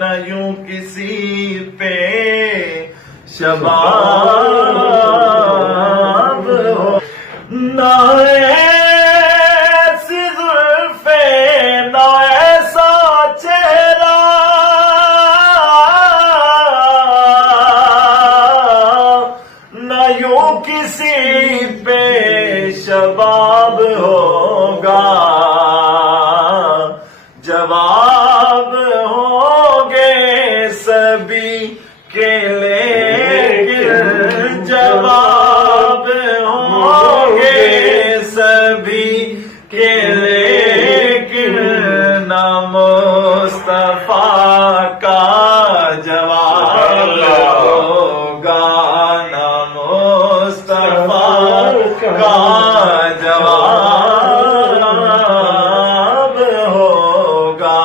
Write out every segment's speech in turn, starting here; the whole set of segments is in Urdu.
نہ یوں کسی پہ شباب ہو، نہ ایسی زلفیں نہ ایسا چہرہ، نہ یوں کسی پہ شباب ہوگا، جواب ہوگے سبھی کے لیکن جواب ہوگے سبھی کے لیکن نہ مصطفیٰ کا جواب ہوگا، نہ مصطفیٰ کا جواب ہوگا۔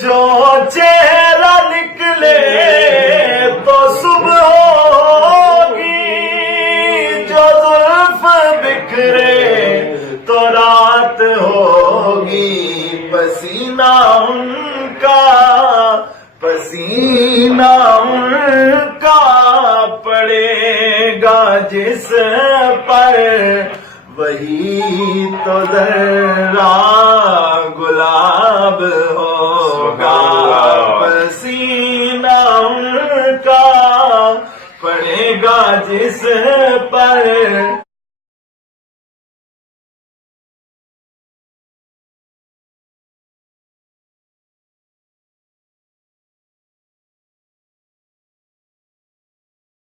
جو چہرہ نکلے تو صبح ہوگی، جو زلف بکھرے تو رات ہوگی، پسینہ ان کا پڑے گا جس پر، وہی تو ذرا گلاب ہوگا، پسینہ ان کا پڑے گا جس پر